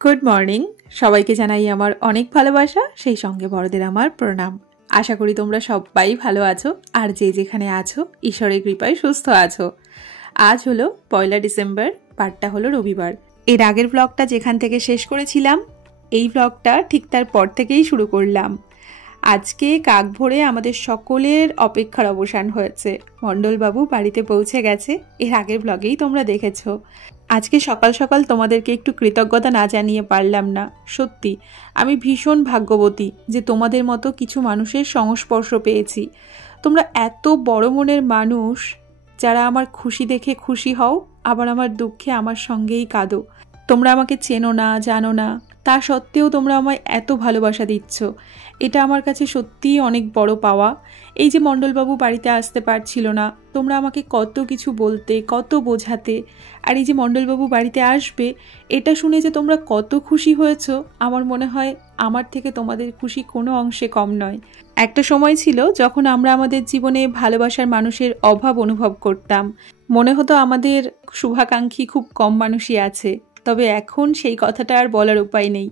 Good morning. সবাইকে জানাই আমার অনেক ভালোবাসা, সেই সঙ্গে বড়দের আমার প্রণাম। আশা করি তোমরা সবাই ভালো আছো, আর যে যেখানে আছো ঈশ্বরের কৃপায় সুস্থ আছো। আজ হলো 1 ডিসেম্বর, পার্টটা হলো রবিবার। এর আগের ব্লগটা যেখান থেকে শেষ করেছিলাম, এই ব্লগটা ঠিক তার পর থেকেই শুরু করলাম। আজকে কাক ভোরে আমাদের সকলের অপেক্ষার অবসান হয়েছে। মণ্ডলবাবু বাড়িতে পৌঁছে গেছে, এর আগের ব্লগেই তোমরা দেখেছো। আজকে সকাল সকাল তোমাদেরকে একটু কৃতজ্ঞতা না জানিয়ে পারলাম না। সত্যি আমি ভীষণ ভাগ্যবতী যে তোমাদের মতো কিছু মানুষের সংস্পর্শ পেয়েছি। তোমরা এত বড় মনের মানুষ, যারা আমার খুশি দেখে খুশি হও, আবার আমার দুঃখে আমার সঙ্গেই কাঁদো। তোমরা আমাকে চেনো না, জানো না, তা সত্ত্বেও তোমরা আমায় এত ভালোবাসা দিচ্ছ। এটা আমার কাছে সত্যিই অনেক বড় পাওয়া। এই যে মণ্ডলবাবু বাড়িতে আসতে পারছিল না, তোমরা আমাকে কত কিছু বলতে, কত বোঝাতে, আর এই যে মণ্ডলবাবু বাড়িতে আসবে এটা শুনে যে তোমরা কত খুশি হয়েছো, আমার মনে হয় আমার থেকে তোমাদের খুশি কোনো অংশে কম নয়। একটা সময় ছিল যখন আমরা আমাদের জীবনে ভালোবাসার মানুষের অভাব অনুভব করতাম। মনে হতো আমাদের শুভাকাঙ্ক্ষী খুব কম মানুষই আছে। তবে এখন সেই কথাটা আর বলার উপায় নেই।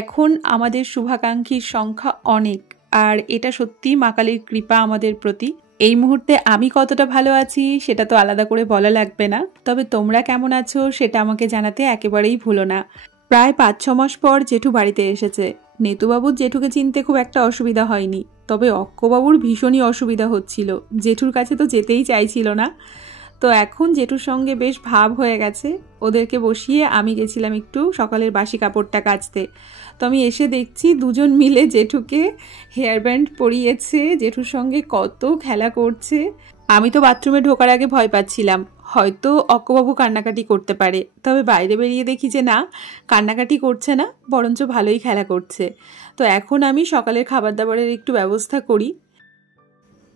এখন আমাদের শুভাকাঙ্ক্ষীর সংখ্যা অনেক, আর এটা সত্যি মা কালীর কৃপা আমাদের প্রতি। এই মুহূর্তে আমি কতটা ভালো আছি সেটা তো আলাদা করে বলা লাগবে না, তবে তোমরা কেমন আছো সেটা আমাকে জানাতে একেবারেই ভুলো না। প্রায় 5-6 মাস পর জেঠু বাড়িতে এসেছে। নেতুবাবুর জেঠুকে চিনতে খুব একটা অসুবিধা হয়নি, তবে অক্কবাবুর ভীষণই অসুবিধা হচ্ছিল। জেঠুর কাছে তো যেতেই চাইছিল না। তো এখন জেঠুর সঙ্গে বেশ ভাব হয়ে গেছে। ওদেরকে বসিয়ে আমি গেছিলাম একটু সকালের বাসি কাপড়টা কাচতে। তো আমি এসে দেখছি দুজন মিলে জেঠুকে হেয়ার ব্যান্ড পরিয়েছে, জেঠুর সঙ্গে কত খেলা করছে। আমি তো বাথরুমে ঢোকার আগে ভয় পাচ্ছিলাম, হয়তো অক্কবাবু কান্নাকাটি করতে পারে। তবে বাইরে বেরিয়ে দেখি যে না, কান্নাকাটি করছে না, বরঞ্চ ভালোই খেলা করছে। তো এখন আমি সকালের খাবার দাবারের একটু ব্যবস্থা করি।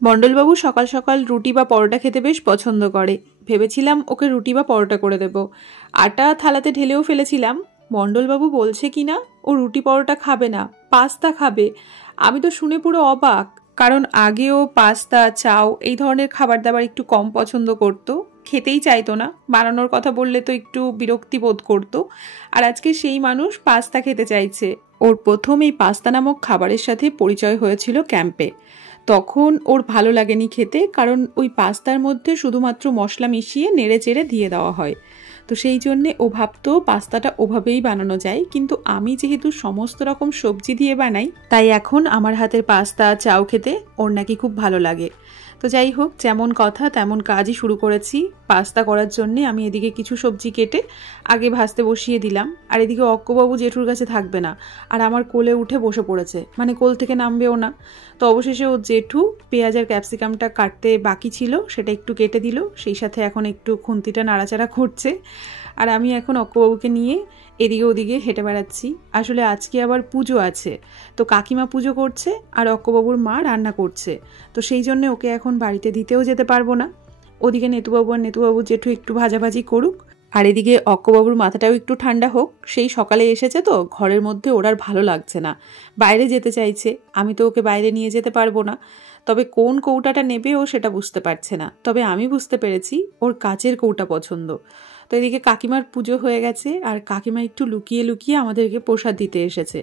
মণ্ডলবাবু সকাল সকাল রুটি বা পরোটা খেতে বেশ পছন্দ করে। ভেবেছিলাম ওকে রুটি বা পরোটা করে দেব। আটা থালাতে ঢেলেও ফেলেছিলাম। মণ্ডলবাবু বলছে কিনা ও রুটি পরোটা খাবে না, পাস্তা খাবে। আমি তো শুনে পুরো অবাক, কারণ আগেও পাস্তা, চাউ এই ধরনের খাবার দাবার একটু কম পছন্দ করতো, খেতেই চাইতো না। বানানোর কথা বললে তো একটু বিরক্তি বোধ করতো। আর আজকে সেই মানুষ পাস্তা খেতে চাইছে। ওর প্রথম এই পাস্তা নামক খাবারের সাথে পরিচয় হয়েছিল ক্যাম্পে। তখন ওর ভালো লাগেনি খেতে, কারণ ওই পাস্তার মধ্যে শুধুমাত্র মশলা মিশিয়ে নেড়ে চেড়ে দিয়ে দেওয়া হয়। তো সেই জন্যে ও ভাবতো পাস্তাটা ওভাবেই বানানো যায়, কিন্তু আমি যেহেতু সমস্ত রকম সবজি দিয়ে বানাই, তাই এখন আমার হাতের পাস্তা, চাউ খেতে ওর নাকি খুব ভালো লাগে। তো যাই হোক, যেমন কথা তেমন কাজই শুরু করেছি। পাস্তা করার জন্যে আমি এদিকে কিছু সবজি কেটে আগে ভাজতে বসিয়ে দিলাম, আর এদিকে অক্কবাবু জেঠুর কাছে থাকবে না, আর আমার কোলে উঠে বসে পড়েছে, মানে কোল থেকে নামবেও না। তো অবশেষে ও জেঠু পেঁয়াজ আর ক্যাপসিকামটা কাটতে বাকি ছিল, সেটা একটু কেটে দিল, সেই সাথে এখন একটু খুন্তিটা নাড়াচাড়া করছে। আর আমি এখন অক্কবাবুকে নিয়ে এদিকে ওদিকে হেঁটে বেড়াচ্ছি। আসলে আজকে আবার পুজো আছে, তো কাকিমা পুজো করছে আর অক্কবাবুর মা রান্না করছে। তো সেই জন্য ওকে এখন বাড়িতে দিতেও যেতে পারবো না। ওদিকে নেতুবাবু আর নেতুবাবুর জেঠু একটু ভাজাভাজি করুক, আর এদিকে অক্কবাবুর মাথাটাও একটু ঠান্ডা হোক। সেই সকালে এসেছে তো, ঘরের মধ্যে ওর আর ভালো লাগছে না, বাইরে যেতে চাইছে। আমি তো ওকে বাইরে নিয়ে যেতে পারবো না। তবে কোন কৌটাটা নেবে ও সেটা বুঝতে পারছে না, তবে আমি বুঝতে পেরেছি ওর কাচের কৌটা পছন্দ। তো এদিকে কাকিমার পুজো হয়ে গেছে, আর কাকিমা একটু লুকিয়ে লুকিয়ে আমাদেরকে প্রসাদ দিতে এসেছে।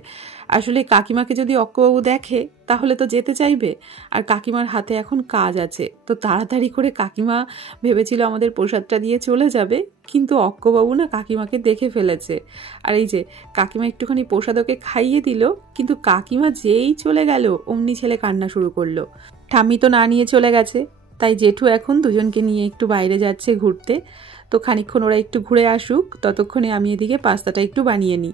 আসলে কাকিমাকে যদি অক্কবাবু দেখে তাহলে তো যেতে চাইবে, আর কাকিমার হাতে এখন কাজ আছে। তো তাড়াতাড়ি করে কাকিমা ভেবেছিল আমাদের প্রসাদটা দিয়ে চলে যাবে, কিন্তু অক্কবাবু না কাকিমাকে দেখে ফেলেছে। আর এই যে কাকিমা একটুখানি প্রসাদ ওকে খাইয়ে দিল, কিন্তু কাকিমা যেই চলে গেল অমনি ছেলে কান্না শুরু করলো। ঠাম্মি তো না নিয়ে চলে গেছে, তাই জেঠু এখন দুজনকে নিয়ে একটু বাইরে যাচ্ছে ঘুরতে। তো খানিকক্ষণ ওরা একটু ঘুরে আসুক, ততক্ষণে আমি এদিকে পাস্তাটা একটু বানিয়ে নিই।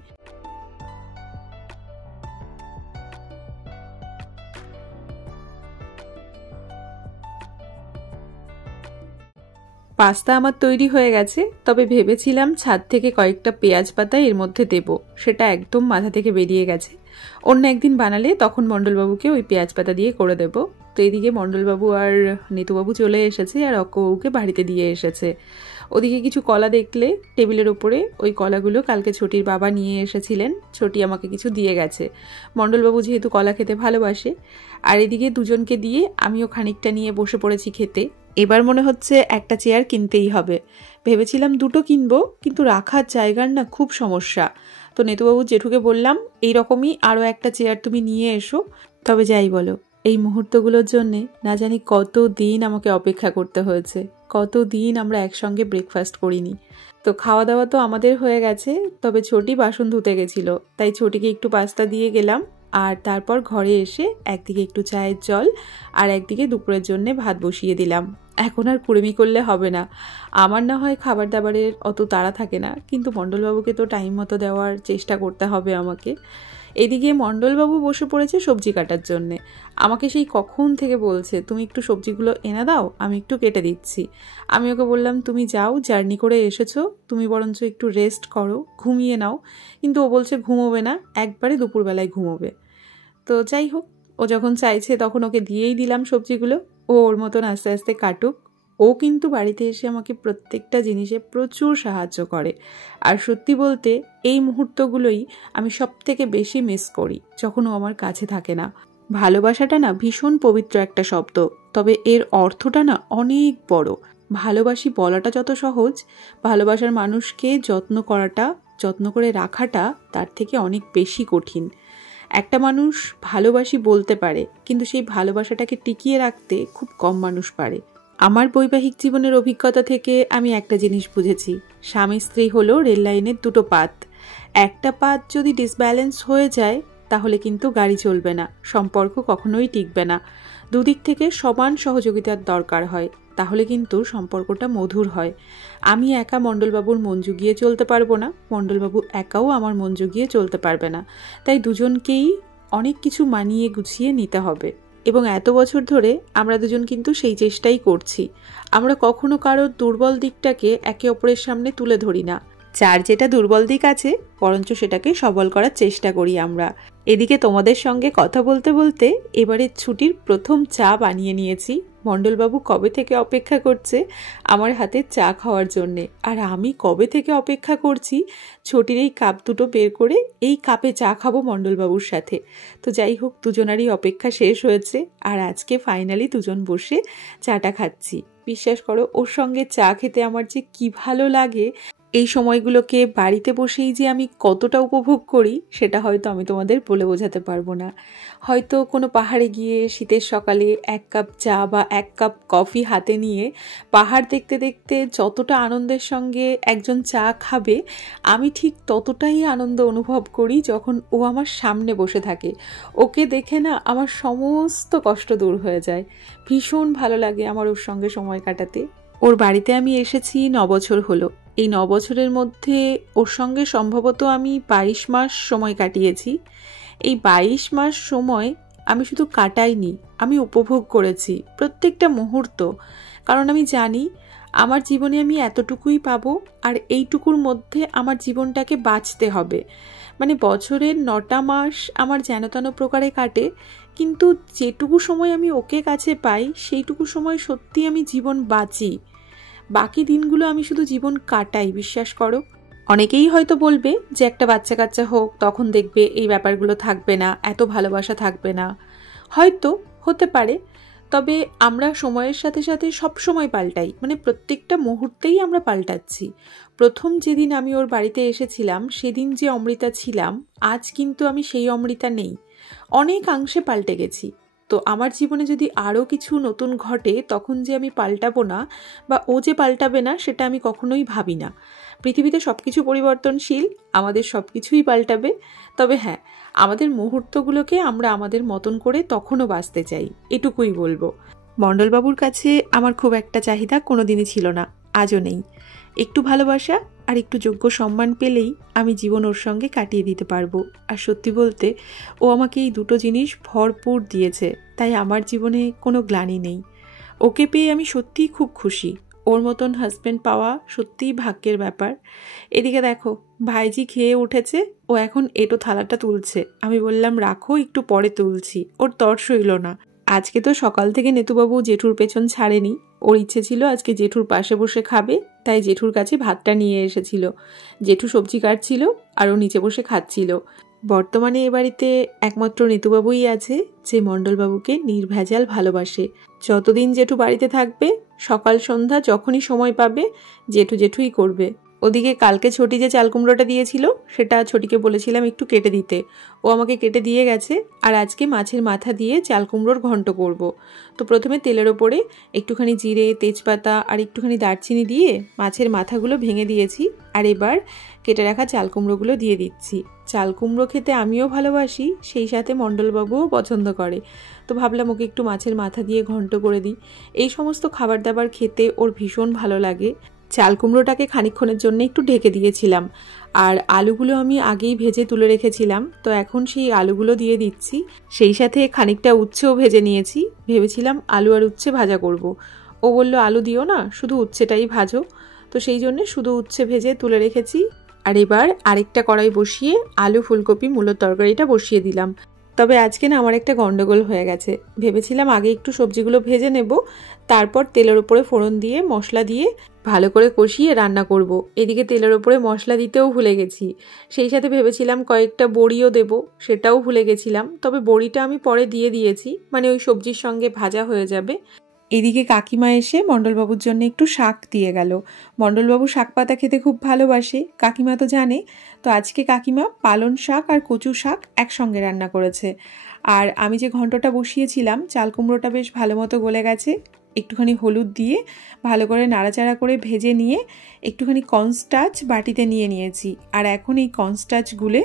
পাস্তা আমার তৈরি হয়ে গেছে, তবে ভেবেছিলাম ছাদ থেকে কয়েকটা পেঁয়াজ পাতা এর মধ্যে দেব, সেটা একদম মাথা থেকে বেরিয়ে গেছে। অন্য একদিন বানালে তখন মণ্ডলবাবুকে ওই পেঁয়াজ পাতা দিয়ে করে দেব। তো এদিকে মণ্ডলবাবু আর নেতুবাবু চলে এসেছে, আর অক্কবাবুকে বাড়িতে দিয়ে এসেছে। ওদিকে কিছু কলা দেখলে টেবিলের ওপরে, ওই কলাগুলো কালকে ছোটির বাবা নিয়ে এসেছিলেন, ছোটি আমাকে কিছু দিয়ে গেছে। মণ্ডলবাবু যেহেতু কলা খেতে ভালোবাসে। আর এদিকে দুজনকে দিয়ে আমিও খানিকটা নিয়ে বসে পড়েছি খেতে। এবার মনে হচ্ছে একটা চেয়ার কিনতেই হবে। ভেবেছিলাম দুটো কিনবো, কিন্তু রাখার জায়গার না খুব সমস্যা। তো নেতুবাবু জেঠুকে বললাম এই রকমই আরও একটা চেয়ার তুমি নিয়ে এসো। তবে যাই বলো, এই মুহূর্তগুলোর জন্যে না জানি কত দিন আমাকে অপেক্ষা করতে হয়েছে, কত দিন আমরা একসঙ্গে ব্রেকফাস্ট করিনি। তো খাওয়া দাওয়া তো আমাদের হয়ে গেছে, তবে ছোটি বাসন ধুতে গেছিলো, তাই ছোটিকে একটু পাস্তা দিয়ে গেলাম। আর তারপর ঘরে এসে একদিকে একটু চায়ের জল আর একদিকে দুপুরের জন্যে ভাত বসিয়ে দিলাম। এখন আর কুড়েমি করলে হবে না। আমার না হয় খাবার দাবারের অত তাড়া থাকে না, কিন্তু মণ্ডলবাবুকে তো টাইম মতো দেওয়ার চেষ্টা করতে হবে আমাকে। এদিকে মণ্ডলবাবু বসে পড়েছে সবজি কাটার জন্যে। আমাকে সেই কখন থেকে বলছে তুমি একটু সবজিগুলো এনে দাও, আমি একটু কেটে দিচ্ছি। আমি ওকে বললাম তুমি যাও, জার্নি করে এসেছো, তুমি বরঞ্চ একটু রেস্ট করো, ঘুমিয়ে নাও। কিন্তু ও বলছে ঘুমোবে না, একবারে দুপুরবেলায় ঘুমোবে। তো যাই হোক, ও যখন চাইছে তখন ওকে দিয়েই দিলাম সবজিগুলো। ও ওর মতন আস্তে আস্তে কাটুক। ও কিন্তু বাড়িতে এসে আমাকে প্রত্যেকটা জিনিসে প্রচুর সাহায্য করে। আর সত্যি বলতে এই মুহূর্তগুলোই আমি সবথেকে বেশি মিস করি, যখন ও আমার কাছে থাকে না। ভালোবাসাটা না ভীষণ পবিত্র একটা শব্দ, তবে এর অর্থটা না অনেক বড়। ভালোবাসি বলাটা যত সহজ, ভালোবাসার মানুষকে যত্ন করাটা, যত্ন করে রাখাটা তার থেকে অনেক বেশি কঠিন। একটা মানুষ ভালোবাসি বলতে পারে, কিন্তু সেই ভালোবাসাটাকে টিকিয়ে রাখতে খুব কম মানুষ পারে। আমার বৈবাহিক জীবনের অভিজ্ঞতা থেকে আমি একটা জিনিস বুঝেছি, স্বামী স্ত্রী হলো রেল লাইনের দুটো পাত। একটা পাত যদি ডিসব্যালেন্স হয়ে যায় তাহলে কিন্তু গাড়ি চলবে না, সম্পর্ক কখনোই টিকবে না। দুদিক থেকে সমান সহযোগিতার দরকার হয়, তাহলে কিন্তু সম্পর্কটা মধুর হয়। আমি একা মণ্ডলবাবুর মন জুগিয়ে চলতে পারবো না, মণ্ডলবাবু একাও আমার মন জুগিয়ে চলতে পারবে না। তাই দুজনকেই অনেক কিছু মানিয়ে গুছিয়ে নিতে হবে। এবং এত বছর ধরে আমরা দুজন কিন্তু সেই চেষ্টাই করছি। আমরা কখনো কারোর দুর্বল দিকটাকে একে অপরের সামনে তুলে ধরি না, যার যেটা দুর্বল দিক আছে বরঞ্চ সেটাকে সবল করার চেষ্টা করি আমরা। এদিকে তোমাদের সঙ্গে কথা বলতে বলতে এবারের ছুটির প্রথম চা বানিয়ে নিয়েছি। মণ্ডলবাবু কবে থেকে অপেক্ষা করছে আমার হাতের চা খাওয়ার জন্যে, আর আমি কবে থেকে অপেক্ষা করছি ছোটির এই কাপ দুটো বের করে এই কাপে চা খাবো মণ্ডলবাবুর সাথে। তো যাই হোক, দুজনারই অপেক্ষা শেষ হয়েছে, আর আজকে ফাইনালি দুজন বসে চাটা খাচ্ছি। বিশ্বাস করো, ওর সঙ্গে চা খেতে আমার যে কি ভালো লাগে। এই সময়গুলোকে বাড়িতে বসেই যে আমি কতটা উপভোগ করি সেটা হয়তো আমি তোমাদের বলে বোঝাতে পারবো না। হয়তো কোনো পাহাড়ে গিয়ে শীতের সকালে এক কাপ চা বা এক কাপ কফি হাতে নিয়ে পাহাড় দেখতে দেখতে যতটা আনন্দের সঙ্গে একজন চা খাবে, আমি ঠিক ততটাই আনন্দ অনুভব করি যখন ও আমার সামনে বসে থাকে। ওকে দেখে না আমার সমস্ত কষ্ট দূর হয়ে যায়। ভীষণ ভালো লাগে আমার ওর সঙ্গে সময় কাটাতে। ওর বাড়িতে আমি এসেছি 9 বছর হলো। এই 9 বছরের মধ্যে ওর সঙ্গে সম্ভবত আমি 22 মাস সময় কাটিয়েছি। এই 22 মাস সময় আমি শুধু কাটাইনি, আমি উপভোগ করেছি প্রত্যেকটা মুহূর্ত। কারণ আমি জানি আমার জীবনে আমি এতটুকুই পাবো, আর এইটুকুর মধ্যে আমার জীবনটাকে বাঁচতে হবে। মানে বছরের 9টা মাস আমার যেনতেন প্রকারে কাটে, কিন্তু যেটুকু সময় আমি ওকে কাছে পাই সেইটুকু সময় সত্যি আমি জীবন বাঁচি। বাকি দিনগুলো আমি শুধু জীবন কাটাই, বিশ্বাস করো। অনেকেই হয়তো বলবে যে একটা বাচ্চা কাচ্চা হোক, তখন দেখবে এই ব্যাপারগুলো থাকবে না, এত ভালোবাসা থাকবে না। হয়তো হতে পারে, তবে আমরা সময়ের সাথে সাথে সব সময় পাল্টাই, মানে প্রত্যেকটা মুহূর্তেই আমরা পাল্টাচ্ছি। প্রথম যেদিন আমি ওর বাড়িতে এসেছিলাম সেদিন যে অমৃতা ছিলাম, আজ কিন্তু আমি সেই অমৃতা নেই, অনেকাংশে পাল্টে গেছি। তো আমার জীবনে যদি আরও কিছু নতুন ঘটে তখন যে আমি পাল্টাবো না বা ও যে পাল্টাবে না সেটা আমি কখনোই ভাবি না। পৃথিবীতে সব কিছু পরিবর্তনশীল, আমাদের সব কিছুই পাল্টাবে। তবে হ্যাঁ, আমাদের মুহূর্তগুলোকে আমরা আমাদের মতন করে তখনও বাঁচতে চাই, এটুকুই বলবো। মণ্ডলবাবুর কাছে আমার খুব একটা চাহিদা কোনোদিনই ছিল না, আজও নেই। একটু ভালোবাসা আর একটু যোগ্য সম্মান পেলেই আমি জীবন ওর সঙ্গে কাটিয়ে দিতে পারবো। আর সত্যি বলতে ও আমাকে এই দুটো জিনিস ভরপুর দিয়েছে, তাই আমার জীবনে কোনো গ্লানি নেই। ওকে পেয়ে আমি সত্যিই খুব খুশি। ওর মতন হাজব্যান্ড পাওয়া সত্যিই ভাগ্যের ব্যাপার। এদিকে দেখো, ভাইজি খেয়ে উঠেছে, ও এখন এঁটো থালাটা তুলছে। আমি বললাম রাখো, একটু পরে তুলছি। ওর তর সইল না। আজকে তো সকাল থেকে নেতুবাবু জেঠুর পেছন ছাড়েনি। ওর ইচ্ছে ছিল আজকে জেঠুর পাশে বসে খাবে, তাই জেঠুর কাছে ভাতটা নিয়ে এসেছিল। জেঠু সবজি কাটছিল আর ও নিচে বসে খাচ্ছিল। বর্তমানে এ বাড়িতে একমাত্র নেতুবাবুই আছে যে মণ্ডলবাবুকে নির্ভেজাল ভালোবাসে। যতদিন জেঠু বাড়িতে থাকবে সকাল সন্ধ্যা যখনই সময় পাবে জেঠুই করবে। ওদিকে কালকে ছোটি যে চাল কুমড়োটা দিয়েছিল সেটা ছোটিকে বলেছিলাম একটু কেটে দিতে, ও আমাকে কেটে দিয়ে গেছে। আর আজকে মাছের মাথা দিয়ে চাল কুমড়োর ঘন্ট করব। তো প্রথমে তেলের ওপরে একটুখানি জিরে, তেজপাতা আর একটুখানি দারচিনি দিয়ে মাছের মাথাগুলো ভেঙে দিয়েছি। আর এবার কেটে রাখা চাল কুমড়োগুলো দিয়ে দিচ্ছি। চাল কুমড়ো খেতে আমিও ভালোবাসি, সেই সাথে মণ্ডলবাবুও পছন্দ করে। তো ভাবলাম ওকে একটু মাছের মাথা দিয়ে ঘন্ট করে দিই। এই সমস্ত খাবার দাবার খেতে ওর ভীষণ ভালো লাগে। চাল কুমড়োটাকে খানিকক্ষণের জন্য একটু ঢেকে দিয়েছিলাম, আর আলুগুলো আমি আগেই ভেজে তুলে রেখেছিলাম। তো এখন সেই আলুগুলো দিয়ে দিচ্ছি, সেই সাথে খানিকটা উচ্ছেও ভেজে নিয়েছি। ভেবেছিলাম আলু আর উচ্ছে ভাজা করব। ও বলল আলু দিও না, শুধু উচ্ছেটাই ভাজো। তো সেই জন্যে শুধু উচ্ছে ভেজে তুলে রেখেছি। আর এবার আরেকটা কড়াই বসিয়ে আলু ফুলকপি মূলোর তরকারিটা বসিয়ে দিলাম। তবে আজকে না আমার একটা গন্ডগোল হয়ে গেছে। ভেবেছিলাম আগে একটু সবজিগুলো ভেজে নেব, তারপর তেলের উপরে ফোড়ন দিয়ে মশলা দিয়ে ভালো করে কষিয়ে রান্না করব। এদিকে তেলের উপরে মশলা দিতেও ভুলে গেছি। সেই সাথে ভেবেছিলাম কয়েকটা বড়িও দেব, সেটাও ভুলে গেছিলাম। তবে বড়িটা আমি পরে দিয়ে দিয়েছি, মানে ওই সবজির সঙ্গে ভাজা হয়ে যাবে। এদিকে কাকিমা এসে মণ্ডলবাবুর জন্য একটু শাক দিয়ে গেল। মণ্ডলবাবু শাক পাতা খেতে খুব ভালোবাসে, কাকিমা তো জানে। তো আজকে কাকিমা পালন শাক আর কচু শাক একসঙ্গে রান্না করেছে। আর আমি যে ঘন্টটা বসিয়েছিলাম, চাল কুমড়োটা বেশ ভালো মতো গলে গেছে। একটুখানি হলুদ দিয়ে ভালো করে নাড়াচাড়া করে ভেজে নিয়ে একটুখানি কর্নস্টার্চ বাটিতে নিয়ে নিয়েছি। আর এখন এই কর্নস্টার্চ গুলে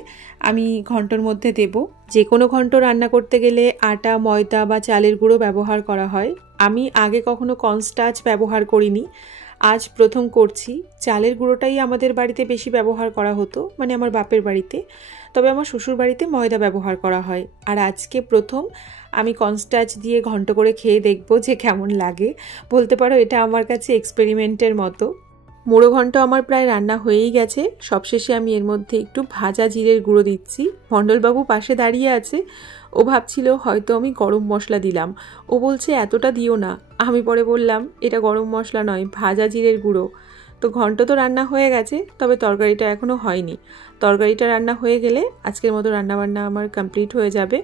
আমি ঘন্টর মধ্যে দেব। যে কোনো ঘন্ট রান্না করতে গেলে আটা, ময়দা বা চালের গুঁড়ো ব্যবহার করা হয়। আমি আগে কখনো কর্নস্টার্চ ব্যবহার করিনি, আজ প্রথম করছি। চালের গুঁড়োটাই আমাদের বাড়িতে বেশি ব্যবহার করা হতো, মানে আমার বাপের বাড়িতে। তবে আমার শ্বশুর বাড়িতে ময়দা ব্যবহার করা হয়। আর আজকে প্রথম আমি কর্নস্টার্চ দিয়ে ঘন্ট করে খেয়ে দেখব যে কেমন লাগে। বলতে পারো এটা আমার কাছে এক্সপেরিমেন্টের মতো। মোড়ো ঘন্ট আমার প্রায় রান্না হয়েই গেছে। সবশেষে আমি এর মধ্যে একটু ভাজা জিরের গুঁড়ো দিচ্ছি। মণ্ডলবাবু পাশে দাঁড়িয়ে আছে, ও ভাবছিল হয়তো আমি গরম মশলা দিলাম। ও বলছে এতটা দিও না। আমি পরে বললাম এটা গরম মশলা নয়, ভাজা জিরের গুঁড়ো। তো ঘন্ট তো রান্না হয়ে গেছে, তবে তরকারিটা এখনও হয়নি। তরকারিটা রান্না হয়ে গেলে আজকের মতো রান্নাবান্না আমার কমপ্লিট হয়ে যাবে।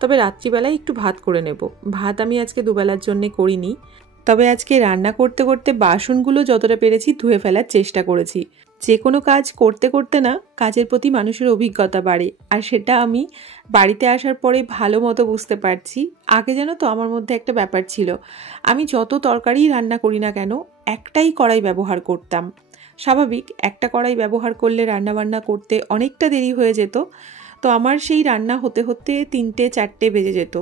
তবে রাত্রিবেলায় একটু ভাত করে নেব। ভাত আমি আজকে দুবেলার জন্যে করিনি। তবে আজকে রান্না করতে করতে বাসনগুলো যতটা পেরেছি ধুয়ে ফেলার চেষ্টা করেছি। যে কোনো কাজ করতে করতে না কাজের প্রতি মানুষের অভিজ্ঞতা বাড়ে, আর সেটা আমি বাড়িতে আসার পরে ভালো মতো বুঝতে পারছি। আগে যেন তো আমার মধ্যে একটা ব্যাপার ছিল, আমি যত তরকারি রান্না করি না কেন একটাই কড়াই ব্যবহার করতাম। স্বাভাবিক, একটা কড়াই ব্যবহার করলে রান্নাবান্না করতে অনেকটা দেরি হয়ে যেত। তো আমার সেই রান্না হতে হতে 3টে-4টে বেজে যেত।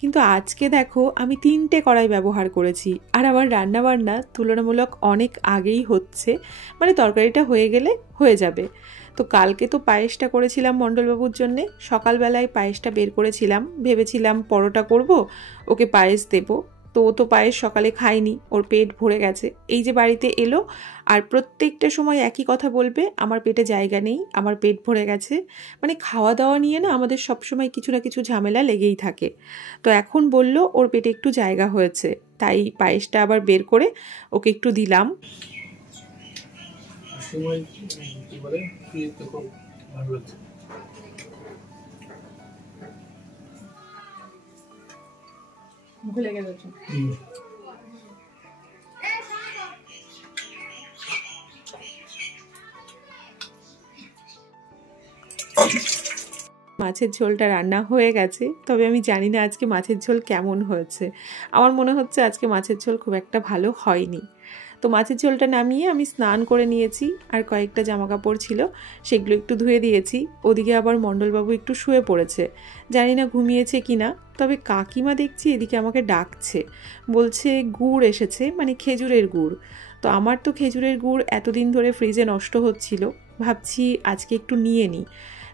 কিন্তু আজকে দেখো আমি 3টে কড়াই ব্যবহার করেছি, আর আমার রান্নাবান্না তুলনামূলক অনেক আগেই হচ্ছে। মানে তরকারিটা হয়ে গেলে হয়ে যাবে। তো কালকে তো পায়েসটা করেছিলাম মণ্ডলবাবুর জন্যে। সকালবেলায় পায়েসটা বের করেছিলাম, ভেবেছিলাম পরোটা করব, ওকে পায়েস দেবো। তো ও তো পায়েস সকালে খায়নি, ওর পেট ভরে গেছে। এই যে বাড়িতে এলো আর প্রত্যেকটা সময় একই কথা বলবে, আমার পেটে জায়গা নেই, আমার পেট ভরে গেছে। মানে খাওয়া দাওয়া নিয়ে না আমাদের সবসময় কিছু না কিছু ঝামেলা লেগেই থাকে। তো এখন বলল ওর পেটে একটু জায়গা হয়েছে, তাই পায়েসটা আবার বের করে ওকে একটু দিলাম। ভুলে গেল। মাছের ঝোলটা রান্না হয়ে গেছে, তবে আমি জানি না আজকে মাছের ঝোল কেমন হয়েছে। আমার মনে হচ্ছে আজকে মাছের ঝোল খুব একটা ভালো হয়নি। তো মাছের ঝোলটা নামিয়ে আমি স্নান করে নিয়েছি, আর কয়েকটা জামা কাপড় ছিল সেগুলো একটু ধুয়ে দিয়েছি। ওদিকে আবার মণ্ডলবাবু একটু শুয়ে পড়েছে, জানি না ঘুমিয়েছে কিনা। তবে কাকিমা দেখছি এদিকে আমাকে ডাকছে, বলছে গুড় এসেছে, মানে খেজুরের গুড়। তো আমার তো খেজুরের গুড় এতদিন ধরে ফ্রিজে নষ্ট হচ্ছিল, ভাবছি আজকে একটু নিয়ে নিই।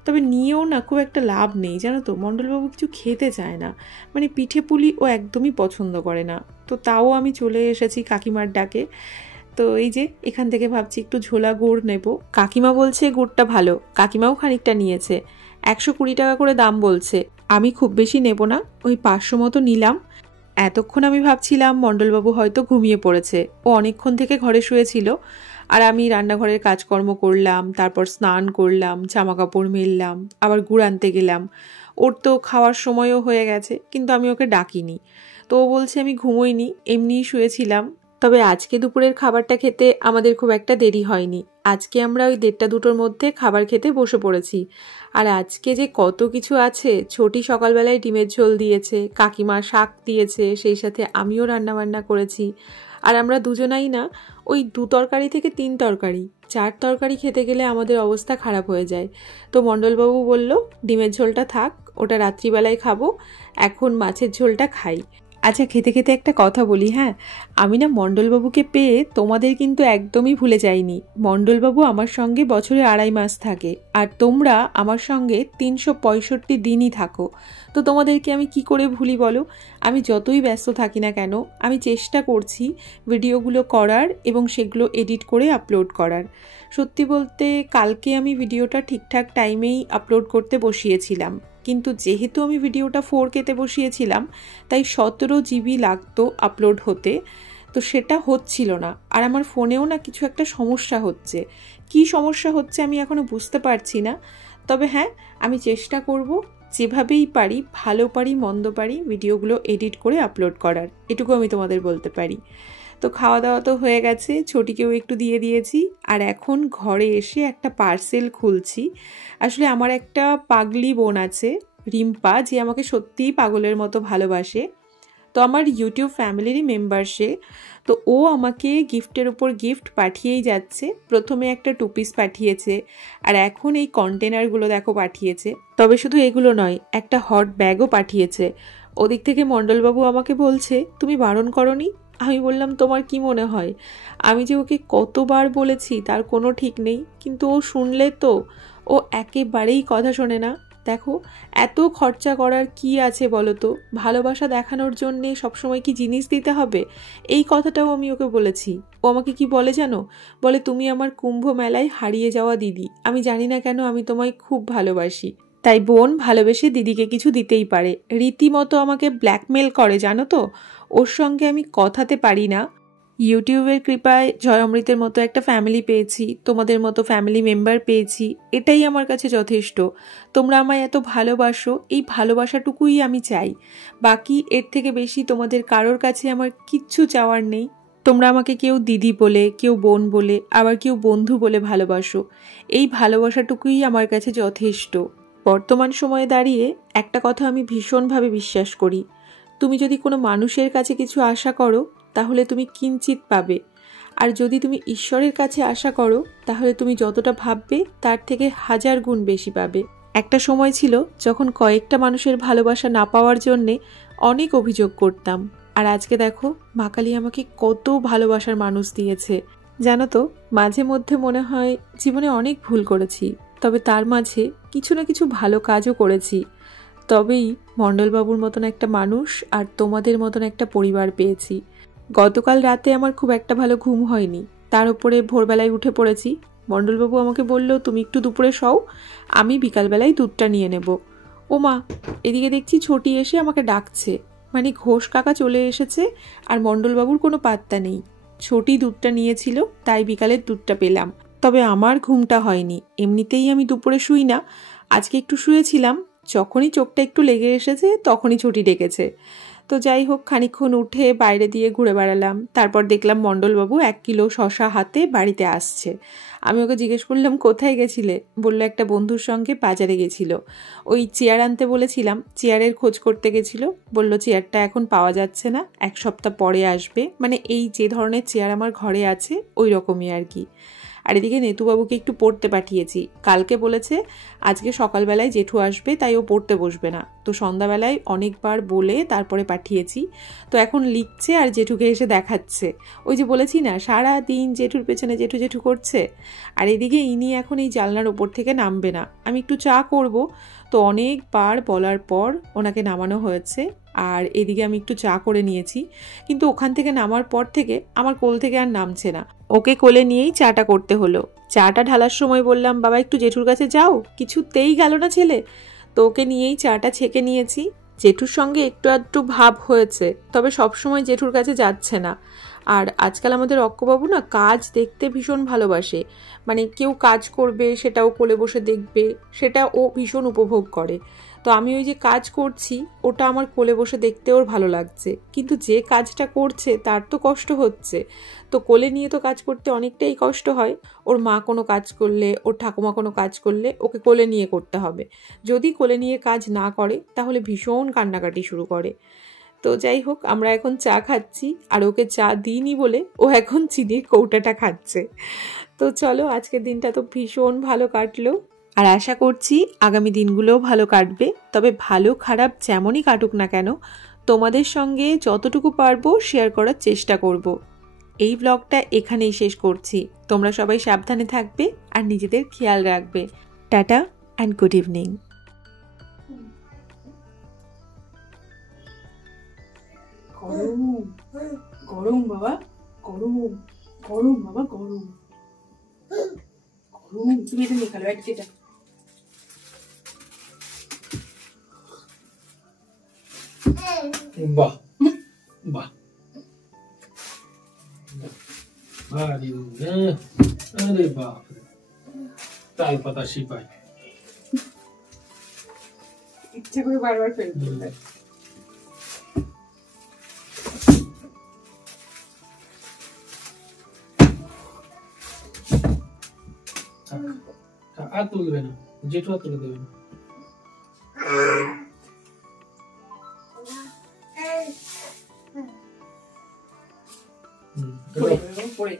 তবে নিয়েও না খুব একটা লাভ নেই, জানো তো। মণ্ডলবাবু কিছু খেতে চায় না, মানে পিঠে পুলি ও একদমই পছন্দ করে না। তো তাও আমি চলে এসেছি কাকিমার ডাকে। তো এই যে এখান থেকে ভাবছি একটু ঝোলা গুড় নেব। কাকিমা বলছে গুড়টা ভালো, কাকিমাও খানিকটা নিয়েছে। 120 টাকা করে দাম বলছে। আমি খুব বেশি নেব না, ওই 500 মতো নিলাম। এতক্ষণ আমি ভাবছিলাম মণ্ডলবাবু হয়তো ঘুমিয়ে পড়েছে, ও অনেকক্ষণ থেকে ঘরে শুয়েছিল। আর আমি রান্নাঘরের কাজকর্ম করলাম, তারপর স্নান করলাম, জামা কাপড় মেললাম, আবার গুড় আনতে গেলাম। ওর তো খাওয়ার সময়ও হয়ে গেছে, কিন্তু আমি ওকে ডাকিনি। তো ও বলছে আমি ঘুমোইনি, এমনিই শুয়েছিলাম। তবে আজকে দুপুরের খাবারটা খেতে আমাদের খুব একটা দেরি হয়নি। আজকে আমরা ওই 1:30-2টোর মধ্যে খাবার খেতে বসে পড়েছি। আর আজকে যে কত কিছু আছে, ছোটি সকালবেলায় ডিমের ঝোল দিয়েছে, কাকিমা শাক দিয়েছে, সেই সাথে আমিও রান্নাবান্না করেছি। আর আমরা দুজনাই না ওই 2 তরকারি থেকে 3 তরকারি 4 তরকারি খেতে গেলে আমাদের অবস্থা খারাপ হয়ে যায়। তো মণ্ডলবাবু বলল ডিমের ঝোলটা থাক, ওটা রাত্রিবেলায় খাবো, এখন মাছের ঝোলটা খাই। আচ্ছা, খেতে খেতে একটা কথা বলি, হ্যাঁ, আমি না মণ্ডলবাবুকে পেয়ে তোমাদের কিন্তু একদমই ভুলে যাইনি। মণ্ডলবাবু আমার সঙ্গে বছরে 2.5 মাস থাকে, আর তোমরা আমার সঙ্গে 365 দিনই থাকো। তো তোমাদেরকে আমি কি করে ভুলি বলো? আমি যতই ব্যস্ত থাকি না কেন, আমি চেষ্টা করছি ভিডিওগুলো করার এবং সেগুলো এডিট করে আপলোড করার। সত্যি বলতে কালকে আমি ভিডিওটা ঠিকঠাক টাইমেই আপলোড করতে বসিয়েছিলাম, কিন্তু যেহেতু আমি ভিডিওটা 4Kতে বসিয়েছিলাম তাই 17 GB লাগতো আপলোড হতে, তো সেটা হচ্ছিল না। আর আমার ফোনেও না কিছু একটা সমস্যা হচ্ছে, কি সমস্যা হচ্ছে আমি এখনও বুঝতে পারছি না। তবে হ্যাঁ, আমি চেষ্টা করব যেভাবেই পারি, ভালো পারি মন্দ পারি, ভিডিওগুলো এডিট করে আপলোড করার, এটুকু আমি তোমাদের বলতে পারি। তো খাওয়া দাওয়া তো হয়ে গেছে, ছোটিকেও একটু দিয়ে দিয়েছি, আর এখন ঘরে এসে একটা পার্সেল খুলছি। আসলে আমার একটা পাগলি বোন আছে, রিম্পা, যে আমাকে সত্যিই পাগলের মতো ভালোবাসে। তো আমার ইউটিউব ফ্যামিলিরই মেম্বার সে। তো ও আমাকে গিফটের উপর গিফট পাঠিয়েই যাচ্ছে। প্রথমে একটা 2 পিস পাঠিয়েছে, আর এখন এই কন্টেনারগুলো দেখো পাঠিয়েছে। তবে শুধু এগুলো নয়, একটা হট ব্যাগও পাঠিয়েছে। ওদিক থেকে মণ্ডলবাবু আমাকে বলছে, তুমি বারণ করনি? আমি বললাম, তোমার কি মনে হয় আমি যে ওকে কতবার বলেছি তার কোনো ঠিক নেই, কিন্তু ও শুনলে তো? ও একেবারেই কথা শোনে না। দেখো, এত খরচা করার কি আছে বলো তো? ভালোবাসা দেখানোর জন্যে সবসময় কি জিনিস দিতে হবে? এই কথাটাও আমি ওকে বলেছি। ও আমাকে কি বলে জানো? বলে, তুমি আমার কুম্ভ মেলায় হারিয়ে যাওয়া দিদি, আমি জানি না কেন আমি তোমায় খুব ভালোবাসি। তাই বোন ভালোবেসে দিদিকে কিছু দিতেই পারে। রীতিমতো আমাকে ব্ল্যাকমেল করে, জানো তো? ওর সঙ্গে আমি কথাতে পারি না। ইউটিউবের কৃপায় জয় অমৃতের মতো একটা ফ্যামিলি পেয়েছি, তোমাদের মতো ফ্যামিলি মেম্বার পেয়েছি, এটাই আমার কাছে যথেষ্ট। তোমরা আমায় এত ভালোবাসো, এই ভালোবাসাটুকুই আমি চাই। বাকি এর থেকে বেশি তোমাদের কারোর কাছে আমার কিচ্ছু চাওয়ার নেই। তোমরা আমাকে কেউ দিদি বলে, কেউ বোন বলে, আবার কেউ বন্ধু বলে ভালোবাসো, এই ভালোবাসাটুকুই আমার কাছে যথেষ্ট। বর্তমান সময়ে দাঁড়িয়ে একটা কথা আমি ভীষণভাবে বিশ্বাস করি, তুমি যদি কোনো মানুষের কাছে কিছু আশা করো তাহলে তুমি কিঞ্চিত পাবে, আর যদি তুমি ঈশ্বরের কাছে আশা করো তাহলে তুমি যতটা ভাববে তার থেকে 1000 গুণ বেশি পাবে। একটা সময় ছিল যখন কয়েকটা মানুষের ভালোবাসা না পাওয়ার জন্যে অনেক অভিযোগ করতাম, আর আজকে দেখো মা কালী আমাকে কত ভালোবাসার মানুষ দিয়েছে। জানো তো, মাঝে মধ্যে মনে হয় জীবনে অনেক ভুল করেছি, তবে তার মাঝে কিছু না কিছু ভালো কাজও করেছি। তবেই মণ্ডলবাবুর মতন একটা মানুষ আর তোমাদের মতন একটা পরিবার পেয়েছি। গতকাল রাতে আমার খুব একটা ভালো ঘুম হয়নি, তার উপরে ভোরবেলায় উঠে পড়েছি। মণ্ডলবাবু আমাকে বলল, তুমি একটু দুপুরে শও, আমি বিকালবেলায় দুধটা নিয়ে নেব। ও মা, এদিকে দেখছি ছোটি এসে আমাকে ডাকছে, মানে ঘোষ কাকা চলে এসেছে, আর মণ্ডলবাবুর কোনো পাত্তা নেই। ছোটি দুধটা নিয়েছিল তাই বিকালের দুধটা পেলাম। তবে আমার ঘুমটা হয়নি, এমনিতেই আমি দুপুরে শুই না, আজকে একটু শুয়েছিলাম, যখনই চোখটা একটু লেগে এসেছে তখনই ছুটি ডেকেছে। তো যাই হোক, খানিকক্ষণ উঠে বাইরে দিয়ে ঘুরে বেড়ালাম, তারপর দেখলাম মণ্ডলবাবু 1 কিলো শশা হাতে বাড়িতে আসছে। আমি ওকে জিজ্ঞেস করলাম, কোথায় গেছিলে? বললো একটা বন্ধুর সঙ্গে বাজারে গেছিল, ওই চেয়ার আনতে বলেছিলাম, চেয়ারের খোঁজ করতে গেছিল। বললো চেয়ারটা এখন পাওয়া যাচ্ছে না, 1 সপ্তাহ পরে আসবে, মানে এই যে ধরনের চেয়ার আমার ঘরে আছে ওই রকমই আর কি। আর এদিকে নেতুবাবুকে একটু পড়তে পাঠিয়েছি, কালকে বলেছে আজকে সকালবেলায় জেঠু আসবে তাই ও পড়তে বসবে না, তো সন্ধ্যাবেলায় অনেকবার বলে তারপরে পাঠিয়েছি। তো এখন লিখছে আর জেঠুকে এসে দেখাচ্ছে, ওই যে বলেছি না সারা দিন জেঠুর পেছনে জেঠু জেঠু করছে। আর এদিকে ইনি এখন এই জানলার ওপর থেকে নামবে না, আমি একটু চা করব, তো অনেকবার বলার পর ওনাকে নামানো হয়েছে। আর এদিকে আমি একটু চা করে নিয়েছি, কিন্তু ওখান থেকে নামার পর থেকে আমার কোল থেকে আর নামছে না, ওকে কোলে নিয়েই চাটা করতে হলো। চাটা ঢালার সময় বললাম, বাবা একটু জেঠুর কাছে যাও, কিছুতেই গেল না ছেলে। তো ওকে নিয়েই চাটা ছেঁকে নিয়েছি। জেঠুর সঙ্গে একটু আধটু ভাব হয়েছে, তবে সবসময় জেঠুর কাছে যাচ্ছে না। আর আজকাল আমাদের অক্কবাবু না কাজ দেখতে ভীষণ ভালোবাসে, মানে কেউ কাজ করবে সেটাও কোলে বসে দেখবে, সেটা ও ভীষণ উপভোগ করে। তো আমি ওই যে কাজ করছি ওটা আমার কোলে বসে দেখতে ওর ভালো লাগছে, কিন্তু যে কাজটা করছে তার তো কষ্ট হচ্ছে। তো কোলে নিয়ে তো কাজ করতে অনেকটাই কষ্ট হয়। ওর মা কোনো কাজ করলে, ওর ঠাকুমা কোনো কাজ করলে ওকে কোলে নিয়ে করতে হবে। যদি কোলে নিয়ে কাজ না করে তাহলে ভীষণ কান্নাকাটি শুরু করে। তো যাই হোক, আমরা এখন চা খাচ্ছি, আর ওকে চা দিইনি বলে ও এখন চিনির কৌটাটা খাচ্ছে। তো চলো, আজকের দিনটা তো ভীষণ ভালো কাটলো, আর আশা করছি আগামী দিনগুলোও ভালো কাটবে। তবে ভালো খারাপ যেমনই কাটুক না কেন, তোমাদের সঙ্গে যতটুকু পারবো শেয়ার করার চেষ্টা করব। এই ব্লগটা এখানেই শেষ করছি। তোমরা সবাই সাবধানে থাকবে আর নিজেদের খেয়াল রাখবে। Tata and good evening. গরম গরম বাবা, গরম গরম বাবা, গরম গরম। তুমি এটা নিয়ে খেলো, এটা বাহ বাহ, আরে বাপ রে, তাল পাতা সিপাই ইচ্ছা করে বারবার ফেল করতে। আর তুলবে না, জেঠু আর তুলে দেবে না। পড়ে